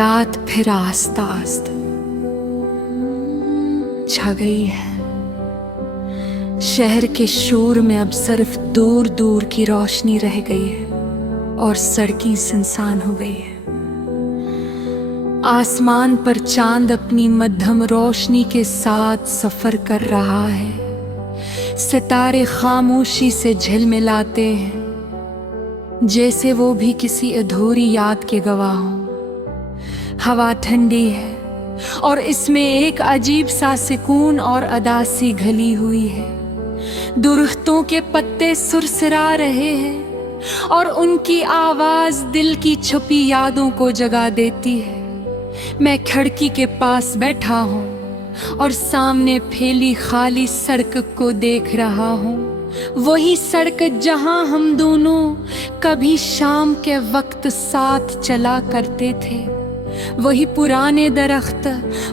रात फिर आस्ता आस्ता छा गई है। शहर के शोर में अब सिर्फ दूर दूर की रोशनी रह गई है और सड़कें सुनसान हो गई है। आसमान पर चांद अपनी मध्यम रोशनी के साथ सफर कर रहा है। सितारे खामोशी से झिलमिलाते हैं जैसे वो भी किसी अधूरी याद के गवाह हों। हवा ठंडी है और इसमें एक अजीब सा सुकून और अदासी घली हुई है। दुरख्तों के पत्ते सुरसरा रहे हैं और उनकी आवाज दिल की छुपी यादों को जगा देती है। मैं खिड़की के पास बैठा हूँ और सामने फैली खाली सड़क को देख रहा हूँ। वही सड़क जहाँ हम दोनों कभी शाम के वक्त साथ चला करते थे। वही पुराने दरख्त,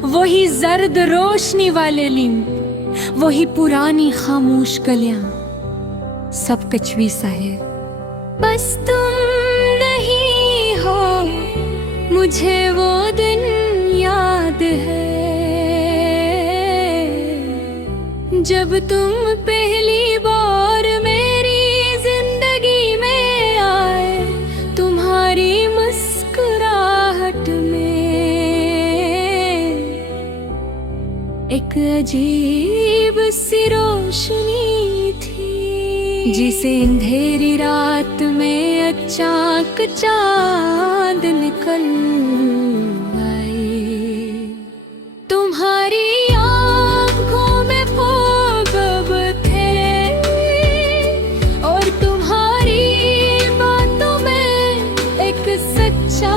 वही जर्द रोशनी वाले नीम, वही पुरानी खामोश गलियां, सब कुछ भी सा है। बस तुम नहीं हो, मुझे वो दिन याद है जब तुम पहली बार मेरी जिंदगी में आए। तुम्हारी मुस्कुराहट में एक अजीब सी रोशनी थी, जिसे अंधेरी रात में अचानक चांद निकल आई। तुम्हारी आँखों में ख्वाब थे और तुम्हारी बातों में एक सच्चा।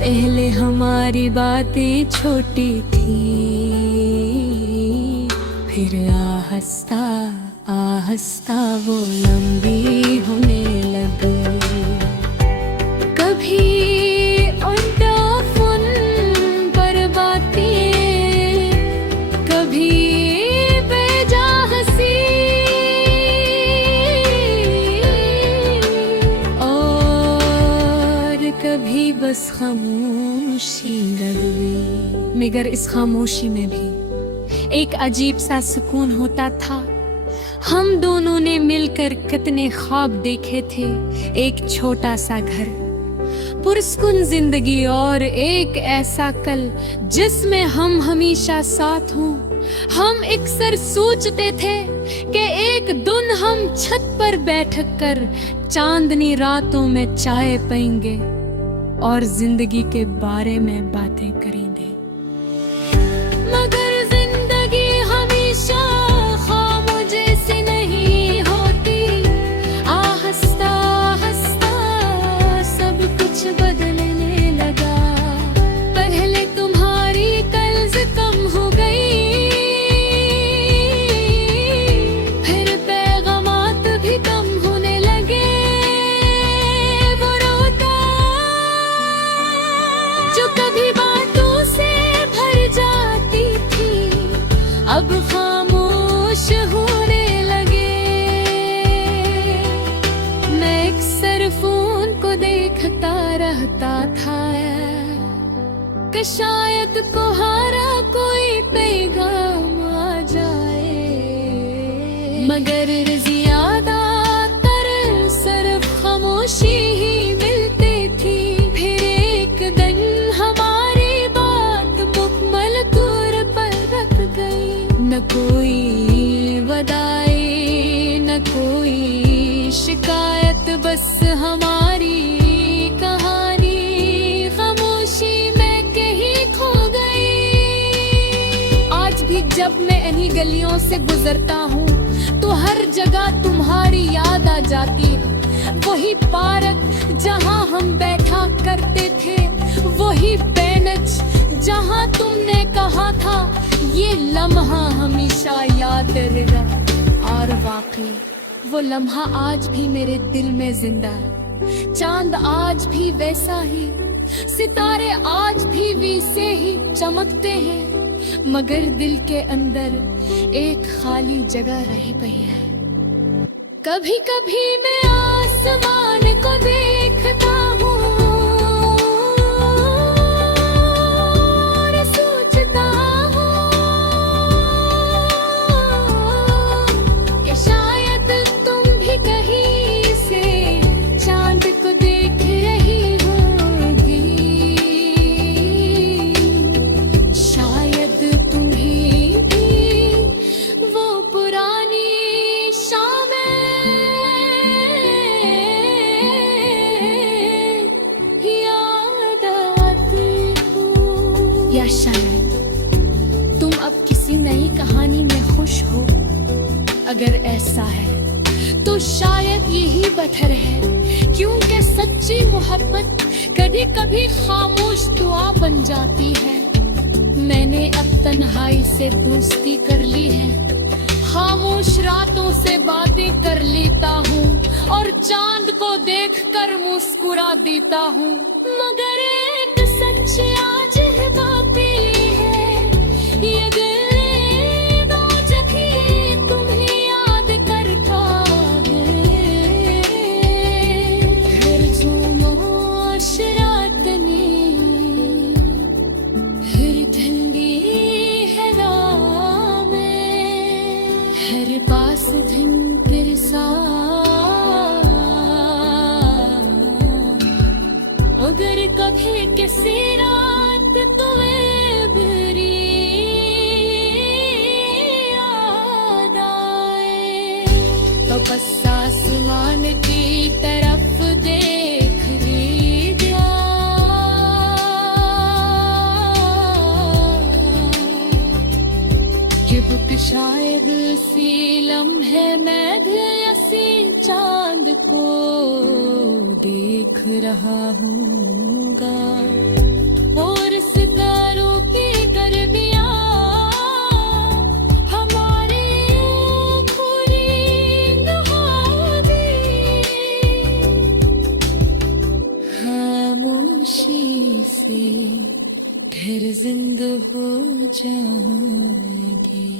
पहले हमारी बातें छोटी थी, फिर आहिस्ता आहिस्ता वो लंबी होने लगी। कभी उल्टा फोन पर बातें, कभी बेजा हंसी और कभी बस खामोशी लगी। मगर इस खामोशी में भी एक अजीब सा सुकून होता था। हम दोनों ने मिलकर कितने ख्वाब देखे थे। एक छोटा सा घर, पुरस्कुन जिंदगी और एक ऐसा कल जिसमें हम हमेशा साथ हों। हम अक्सर सोचते थे कि एक दिन हम छत पर बैठकर चांदनी रातों में चाय पिएंगे और जिंदगी के बारे में बातें करेंगे। मगर जिंदगी हमेशा ख्वाब जैसी नहीं होती। आहिस्ता आहिस्ता सब कुछ बदलने लगा। पहले तुम्हारी कर्ज कम हो गई, फिर पैगामात भी कम होने लगे। वो रोता जो कभी बातों से भर जाती थी, अब खामोश होने लगे। मैं अक्सर फोन को देखता रहता था कि शायद तुम्हारा कोई पैगाम आ जाए। मगर ज्यादातर सिर्फ खामोशी ही मिलती थी। फिर एक दिन हमारी बात मुकम्मल तौर पर रख गई। न कोई बधाई, न कोई शिकायत, बस हमारी कहानी खामोशी में कहीं खो गई। आज भी जब मैं इन्हीं गलियों से गुजरता हूँ तो हर जगह तुम्हारी याद आ जाती है। वही पार्क जहाँ हम बैठा करते थे, वही बेंच जहाँ तुमने कहा था ये लम्हा हमेशा याद रहेगा। और वाकई वो लम्हा आज भी मेरे दिल में जिंदा है। चांद आज भी वैसा ही, सितारे आज भी वैसे ही चमकते हैं, मगर दिल के अंदर एक खाली जगह रह गई है। कभी कभी मैं आसमान को देखता हूँ या शायद तुम अब किसी नई कहानी में खुश हो। अगर ऐसा है तो शायद यही बेहतर है, क्योंकि सच्ची मोहब्बत कभी कभी खामोश दुआ बन जाती है। मैंने अब तन्हाई से दोस्ती कर ली है, खामोश रातों से बातें कर लेता हूँ और चांद को देखकर मुस्कुरा देता हूँ। मगर एक सच आज है बापी है, ये दिल दो जखी तुम्हें याद करता है। हर झूमो शरातनी हर ठंडी हवा में, हर पास धन तेरे साथ। अगर कभी किसी रात तुम्हें मेरी याद आए तो बस आसमान की तरफ देख लीजिए। कि बुक शायद सी लम्हे मैं ऐसी चांद को देख रहा हूँगा। और सितारों की गर्मियाँ हमारी पूरी नहा दी, खामोशी से घर जिंदा हो जाएगी।